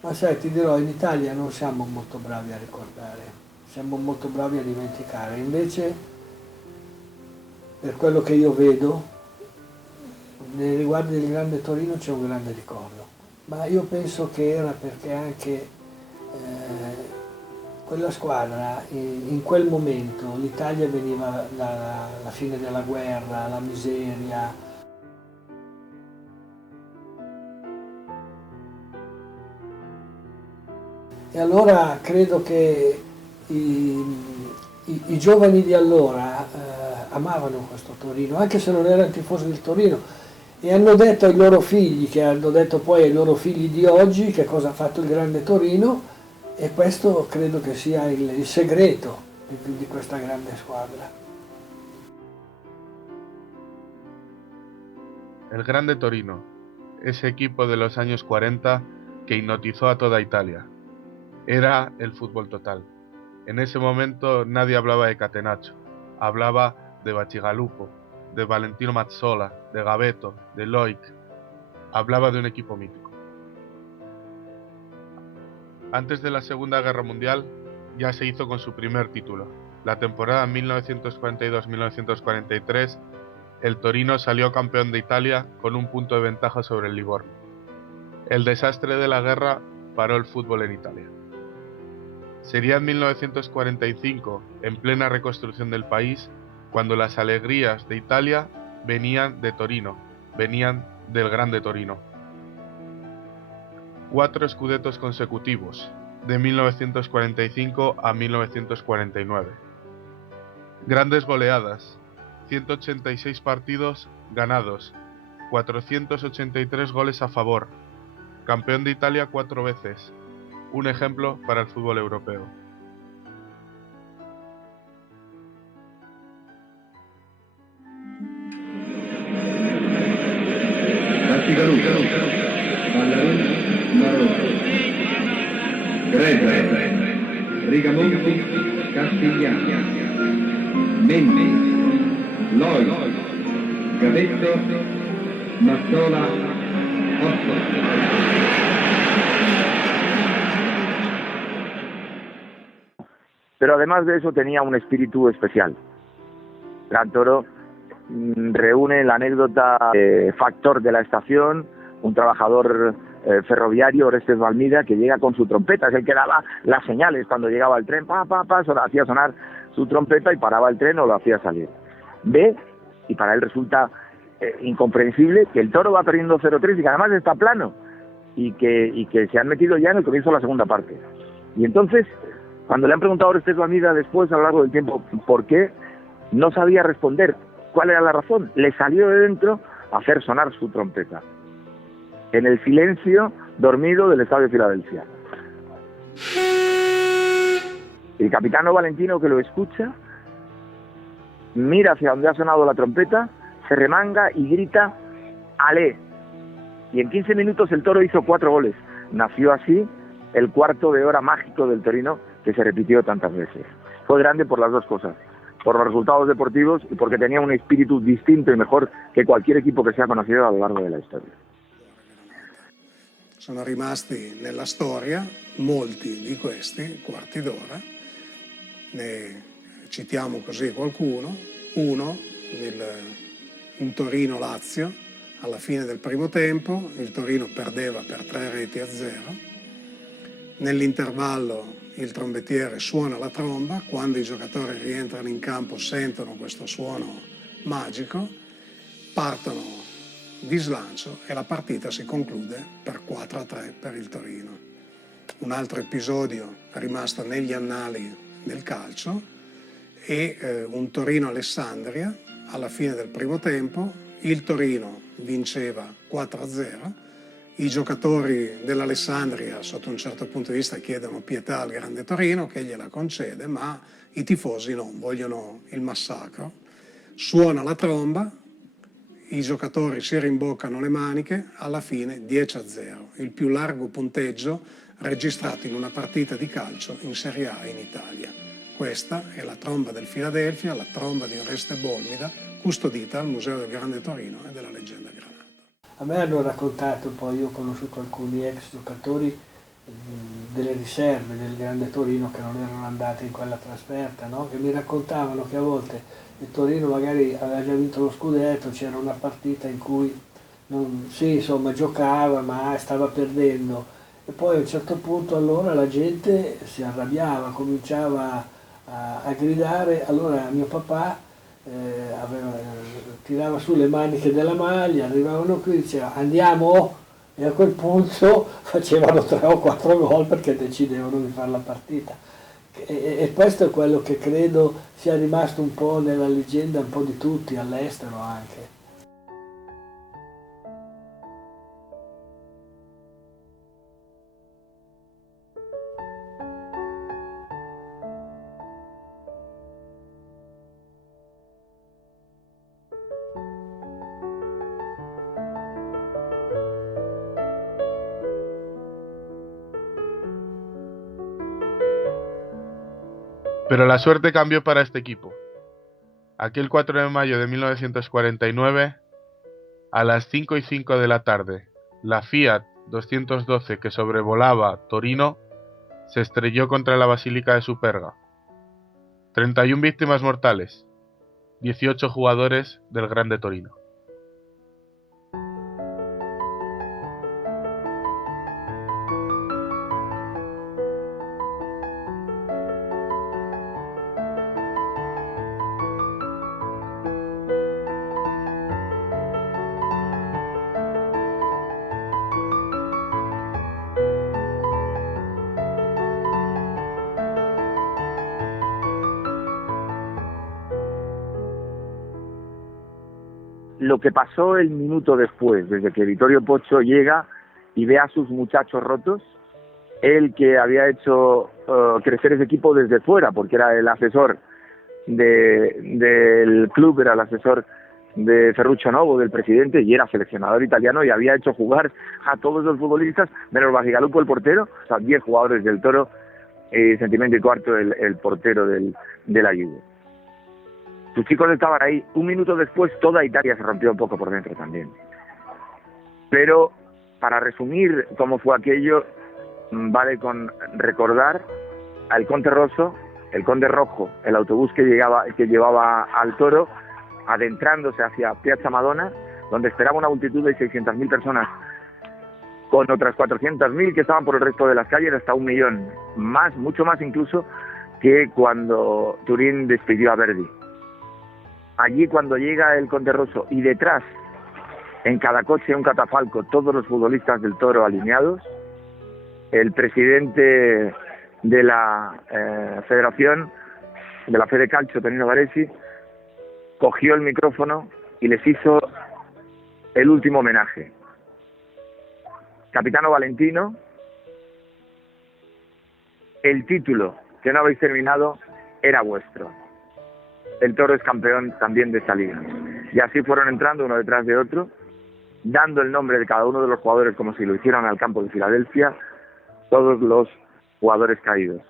Ma sai, ti dirò, in Italia non siamo molto bravi a ricordare, siamo molto bravi a dimenticare. Invece, per quello che io vedo, nei riguardi del Grande Torino c'è un grande ricordo. Ma io penso che era perché anche quella squadra, in quel momento, l'Italia veniva dalla fine della guerra, la miseria. E allora credo che i giovani di allora amavano questo Torino, anche se non erano tifosi del Torino, e hanno detto ai loro figli, che hanno detto poi ai loro figli di oggi, che cosa ha fatto il Grande Torino, e questo credo che sia il segreto di questa grande squadra. El Grande Torino, ese equipo de los años 40 que hipnotizó a toda Italia. Era el fútbol total. En ese momento nadie hablaba de Catenaccio, hablaba de Bacigalupo, de Valentino Mazzola, de Gavetta, de Loic, hablaba de un equipo mítico. Antes de la Segunda Guerra Mundial ya se hizo con su primer título. La temporada 1942-1943, el Torino salió campeón de Italia con un punto de ventaja sobre el Livorno. El desastre de la guerra paró el fútbol en Italia. Sería en 1945, en plena reconstrucción del país, cuando las alegrías de Italia venían de Torino, venían del Grande Torino. 4 Scudetos consecutivos, de 1945 a 1949. Grandes goleadas, 186 partidos ganados, 483 goles a favor, campeón de Italia 4 veces, un ejemplo para el fútbol europeo. Gregory, Rigamonti, Castigliani, Mendes, Loic, Gavetta, Mazzola, Otto. Pero además de eso tenía un espíritu especial. Gran Toro reúne la anécdota factor de la estación, un trabajador ferroviario, Orestes Valmida, que llega con su trompeta, es el que daba las señales cuando llegaba el tren, hacía sonar su trompeta y paraba el tren o lo hacía salir. Ve, y para él resulta incomprensible, que el Toro va perdiendo 0-3 y que además está plano, y que se han metido ya en el comienzo de la segunda parte. Y entonces, cuando le han preguntado a Orestes Valmida después, a lo largo del tiempo, por qué, no sabía responder cuál era la razón. Le salió de dentro a hacer sonar su trompeta, en el silencio dormido del estadio de Filadelfia. El capitano Valentino, que lo escucha, mira hacia donde ha sonado la trompeta, se remanga y grita ¡Ale! Y en 15 minutos el Toro hizo 4 goles. Nació así el cuarto de hora mágico del Torino, que se repitió tantas veces. Fue grande por las dos cosas, por los resultados deportivos y porque tenía un espíritu distinto y mejor que cualquier equipo que sea conocido a lo largo de la historia. Sono rimasti nella storia molti di questi quarti d'ora, ne citiamo così qualcuno. Uno, in Torino-Lazio, alla fine del primo tempo, il Torino perdeva per 3-0. Nell'intervallo il trombettiere suona la tromba, quando i giocatori rientrano in campo sentono questo suono magico, partono di slancio e la partita si conclude per 4-3 per il Torino. Un altro episodio rimasto negli annali del calcio è un Torino-Alessandria. Alla fine del primo tempo il Torino vinceva 4-0, i giocatori dell'Alessandria sotto un certo punto di vista chiedono pietà al Grande Torino che gliela concede, ma i tifosi non, vogliono il massacro. Suona la tromba, i giocatori si rimboccano le maniche, alla fine 10-0, il più largo punteggio registrato in una partita di calcio in Serie A in Italia. Questa è la tromba del Philadelphia, la tromba di Oreste Bolmida, custodita al Museo del Grande Torino e della Leggenda Granata. A me hanno raccontato, poi io ho conosciuto alcuni ex giocatori delle riserve del Grande Torino che non erano andati in quella trasferta, no? Che mi raccontavano che a volte il Torino magari aveva già vinto lo scudetto, c'era una partita in cui sì, insomma, giocava ma stava perdendo e poi a un certo punto allora la gente si arrabbiava, cominciava a gridare, allora mio papà tirava su le maniche della maglia, arrivavano qui e diceva andiamo, e a quel punto facevano 3 o 4 gol perché decidevano di fare la partita. E questo è quello che credo sia rimasto un po' nella leggenda un po' di tutti, all'estero anche. Pero la suerte cambió para este equipo. Aquel 4 de mayo de 1949, a las 5:05 de la tarde, la Fiat 212 que sobrevolaba Torino se estrelló contra la Basílica de Superga. 31 víctimas mortales, 18 jugadores del Grande Torino. Lo que pasó el minuto después, desde que Vittorio Pozzo llega y ve a sus muchachos rotos, él que había hecho crecer ese equipo desde fuera, porque era el asesor del club, era el asesor de Ferruccio Novo, del presidente, y era seleccionador italiano y había hecho jugar a todos los futbolistas, menos Bacigalupo, el portero, o sea, 10 jugadores del Toro, Sentimento y Cuarto, el portero de la Juve. Sus chicos estaban ahí. Un minuto después toda Italia se rompió un poco por dentro también. Pero para resumir cómo fue aquello, vale con recordar al Conde Rosso, el Conde Rojo, el autobús que llevaba al Toro, adentrándose hacia Piazza Madonna, donde esperaba una multitud de 600.000 personas, con otras 400.000 que estaban por el resto de las calles, hasta 1 millón, más, mucho más incluso que cuando Turín despidió a Verdi. Allí cuando llega el Conde Rosso y detrás, en cada coche un catafalco, todos los futbolistas del Toro alineados, el presidente de la federación, de la Fede Calcio, Tonino Baresi, cogió el micrófono y les hizo el último homenaje. Capitano Valentino, el título que no habéis terminado era vuestro. El Toro es campeón también de esta liga. Y así fueron entrando uno detrás de otro, dando el nombre de cada uno de los jugadores como si lo hicieran al campo de Filadelfia, todos los jugadores caídos.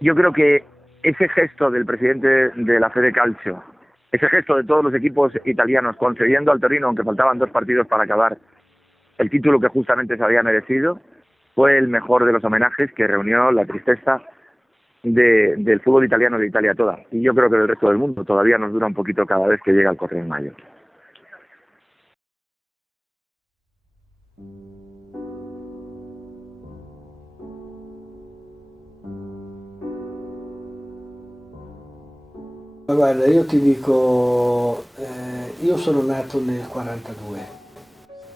Yo creo que ese gesto del presidente de la Fede Calcio, ese gesto de todos los equipos italianos concediendo al Torino, aunque faltaban 2 partidos para acabar, el título que justamente se había merecido, fue el mejor de los homenajes que reunió la tristeza del fútbol italiano, de Italia toda, y yo creo que del resto del mundo. Todavía nos dura un poquito cada vez que llega el 4 de mayo. Ma guarda, io ti dico, io sono nato nel 42,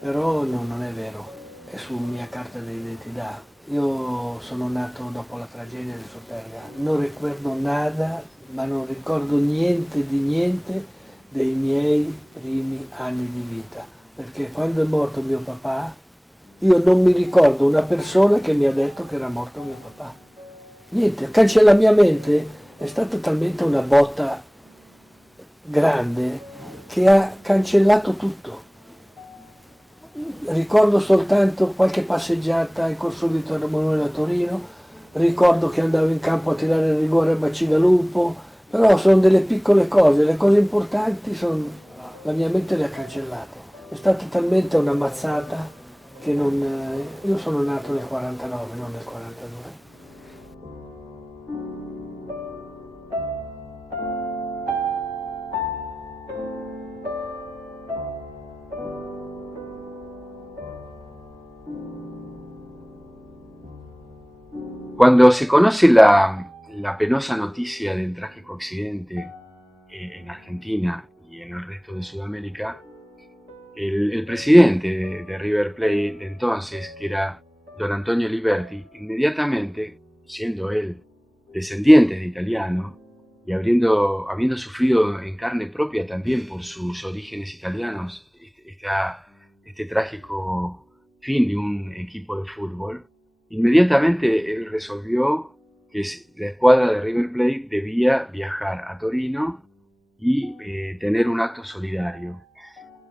però non è vero, è su mia carta d'identità. Io sono nato dopo la tragedia di Superga, non ricordo nada, ma non ricordo niente di niente dei miei primi anni di vita, perché quando è morto mio papà, io non mi ricordo una persona che mi ha detto che era morto mio papà. Niente, la mia mente è stata talmente una botta grande che ha cancellato tutto. Ricordo soltanto qualche passeggiata in Corso Vittorio Emanuele a Torino, ricordo che andavo in campo a tirare il rigore a Bacigalupo, però sono delle piccole cose, le cose importanti la mia mente le ha cancellate. È stata talmente una mazzata che io sono nato nel 49, non nel 42. Cuando se conoce la penosa noticia del trágico accidente en Argentina y en el resto de Sudamérica, el presidente de River Plate de entonces, que era don Antonio Liberti, inmediatamente, siendo él descendiente de italiano y habiendo sufrido en carne propia también por sus orígenes italianos este trágico fin de un equipo de fútbol, inmediatamente él resolvió que la escuadra de River Plate debía viajar a Torino y tener un acto solidario.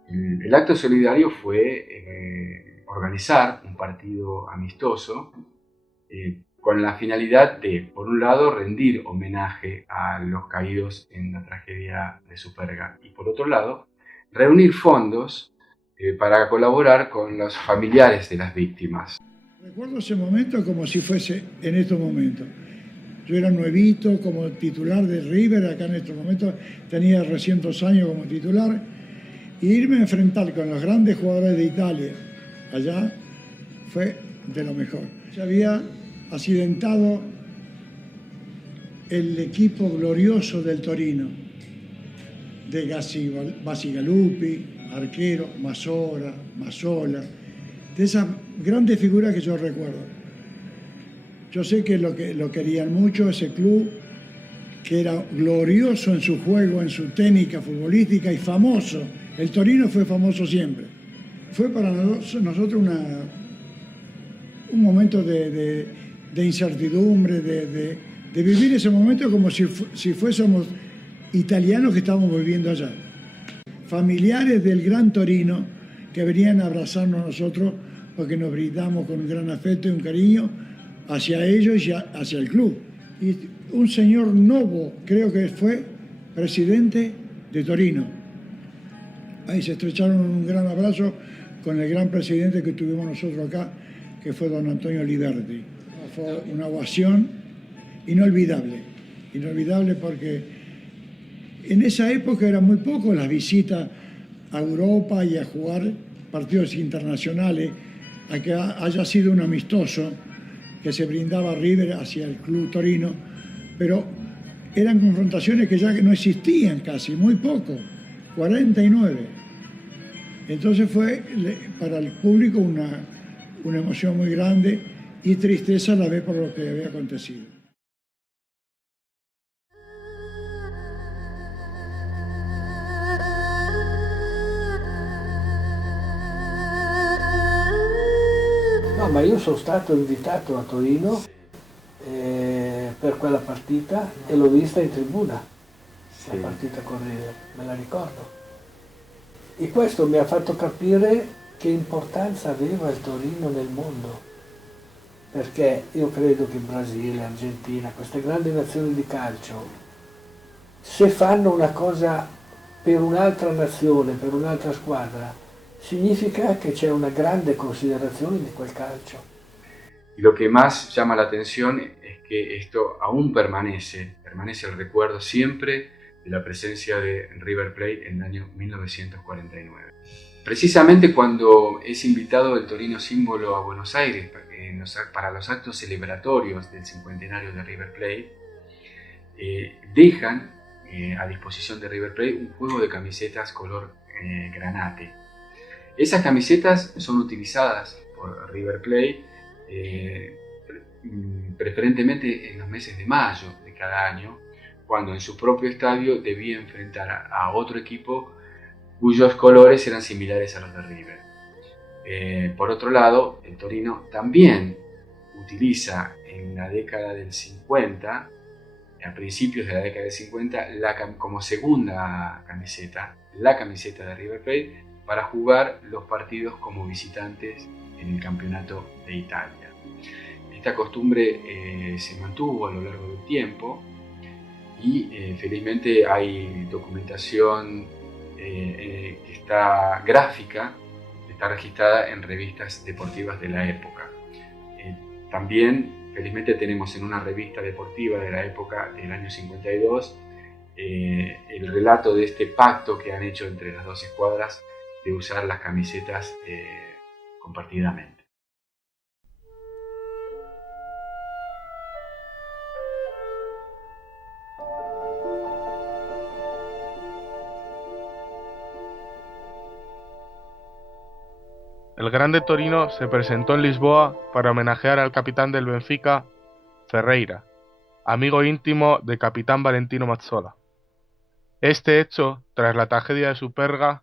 El acto solidario fue organizar un partido amistoso con la finalidad de, por un lado, rendir homenaje a los caídos en la tragedia de Superga y, por otro lado, reunir fondos para colaborar con los familiares de las víctimas. Recuerdo ese momento como si fuese en estos momentos. Yo era nuevito como titular de River, acá en estos momentos tenía recién 2 años como titular, y irme a enfrentar con los grandes jugadores de Italia allá fue de lo mejor. Se había accidentado el equipo glorioso del Torino, de Bacigalupi, arquero, Masora, Masola, de esas grandes figuras que yo recuerdo. Yo sé que lo querían mucho, ese club, que era glorioso en su juego, en su técnica futbolística y famoso. El Torino fue famoso siempre. Fue para nosotros un momento de incertidumbre, de vivir ese momento como si fuésemos italianos que estábamos viviendo allá. Familiares del Gran Torino que venían a abrazarnos a nosotros porque nos brindamos con un gran afecto y un cariño hacia ellos y hacia el club. Y un señor Novo, creo que fue presidente de Torino. Ahí se estrecharon un gran abrazo con el gran presidente que tuvimos nosotros acá, que fue don Antonio Liberti. Fue una ovación inolvidable, inolvidable porque en esa época eran muy pocos las visitas a Europa y a jugar partidos internacionales, a que haya sido un amistoso que se brindaba River hacia el club Torino, pero eran confrontaciones que ya no existían casi, muy poco, 49. Entonces fue para el público una emoción muy grande y tristeza a la vez por lo que había acontecido. No, ma io sono stato invitato a Torino per quella partita e l'ho vista in tribuna, la partita con River, me la ricordo. E questo mi ha fatto capire che importanza aveva il Torino nel mondo, perché io credo che Brasile, Argentina, queste grandi nazioni di calcio, se fanno una cosa per un'altra nazione, per un'altra squadra, significa que c'è una grande considerazione di quel calcio. Y lo que más llama la atención es que esto aún permanece el recuerdo siempre de la presencia de River Plate en el año 1949. Precisamente cuando es invitado el Torino Símbolo a Buenos Aires para los actos celebratorios del cincuentenario de River Plate, dejan a disposición de River Plate un juego de camisetas color granate. Esas camisetas son utilizadas por River Plate preferentemente en los meses de mayo de cada año, cuando en su propio estadio debía enfrentar a otro equipo cuyos colores eran similares a los de River. Por otro lado, el Torino también utiliza en la década del 50, a principios de la década del 50, como segunda camiseta, la camiseta de River Plate, para jugar los partidos como visitantes en el campeonato de Italia. Esta costumbre se mantuvo a lo largo del tiempo y felizmente hay documentación que está gráfica, está registrada en revistas deportivas de la época. También felizmente tenemos en una revista deportiva de la época del año 52 el relato de este pacto que han hecho entre las dos escuadras de usar las camisetas compartidamente. El Grande Torino se presentó en Lisboa para homenajear al capitán del Benfica, Ferreira, amigo íntimo de capitán Valentino Mazzola. Este hecho, tras la tragedia de Superga,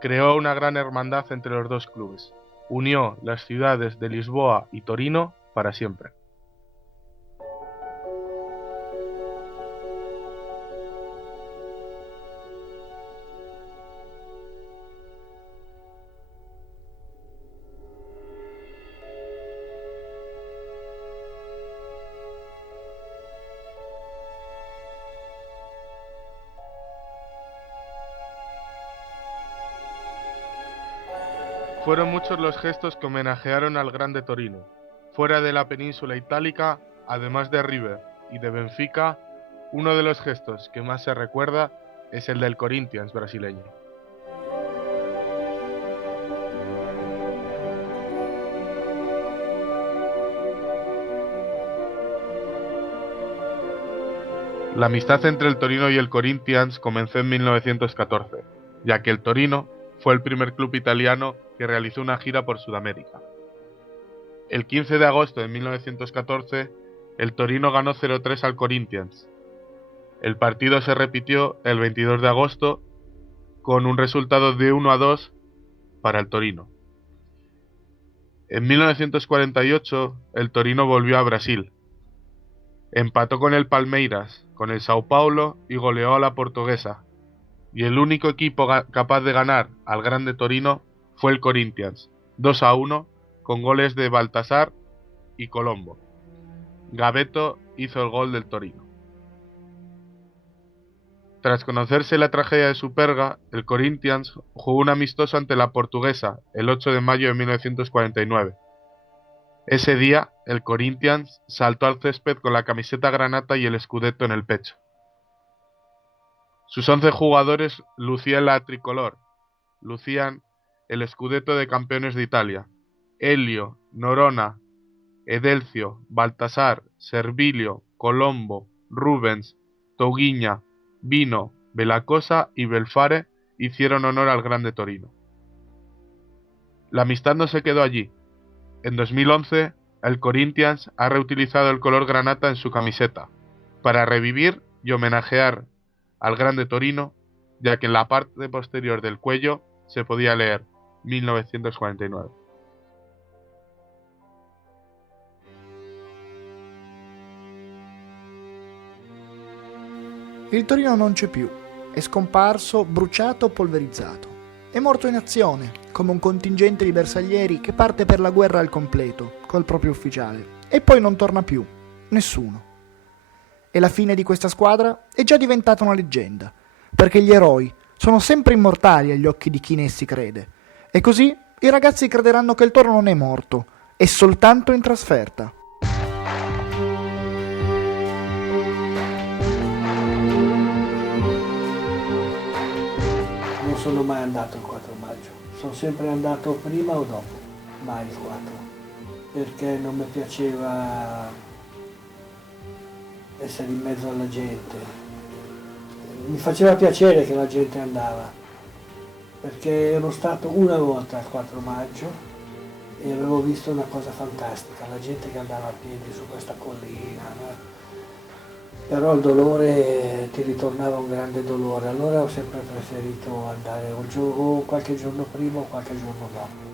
creó una gran hermandad entre los dos clubes. Unió las ciudades de Lisboa y Torino para siempre. Fueron muchos los gestos que homenajearon al Grande Torino. Fuera de la península itálica, además de River y de Benfica, uno de los gestos que más se recuerda es el del Corinthians brasileño. La amistad entre el Torino y el Corinthians comenzó en 1914, ya que el Torino fue el primer club italiano que realizó una gira por Sudamérica. El 15 de agosto de 1914, el Torino ganó 0-3 al Corinthians. El partido se repitió el 22 de agosto con un resultado de 1-2 para el Torino. En 1948, el Torino volvió a Brasil. Empató con el Palmeiras, con el Sao Paulo y goleó a la Portuguesa. Y el único equipo capaz de ganar al Grande Torino fue el Corinthians, 2-1, con goles de Baltasar y Colombo. Gavetta hizo el gol del Torino. Tras conocerse la tragedia de Superga, el Corinthians jugó un amistoso ante la Portuguesa el 8 de mayo de 1949. Ese día, el Corinthians saltó al césped con la camiseta granata y el scudetto en el pecho. Sus 11 jugadores lucían la tricolor, lucían el scudetto de campeones de Italia. Elio, Noronha, Edelcio, Baltasar, Servilio, Colombo, Rubens, Touguiña, Vino, Bellacosa y Belfare hicieron honor al Grande Torino. La amistad no se quedó allí. En 2011, el Corinthians ha reutilizado el color granata en su camiseta, para revivir y homenajear al Grande Torino, ya que en la parte posterior del cuello se podía leer 1949. Il Torino non c'è più, è scomparso, bruciato, polverizzato. È morto in azione, come un contingente di bersaglieri che parte per la guerra al completo, col proprio ufficiale, e poi non torna più, nessuno. E la fine di questa squadra è già diventata una leggenda, perché gli eroi sono sempre immortali agli occhi di chi in essi crede, e così i ragazzi crederanno che il Toro non è morto, è soltanto in trasferta. Non sono mai andato il 4 maggio, sono sempre andato prima o dopo, mai il 4, perché non mi piaceva essere in mezzo alla gente. Mi faceva piacere che la gente andava, perché ero stato una volta al 4 maggio e avevo visto una cosa fantastica, la gente che andava a piedi su questa collina, no? però il dolore ti ritornava un grande dolore, allora ho sempre preferito andare o qualche giorno prima o qualche giorno dopo.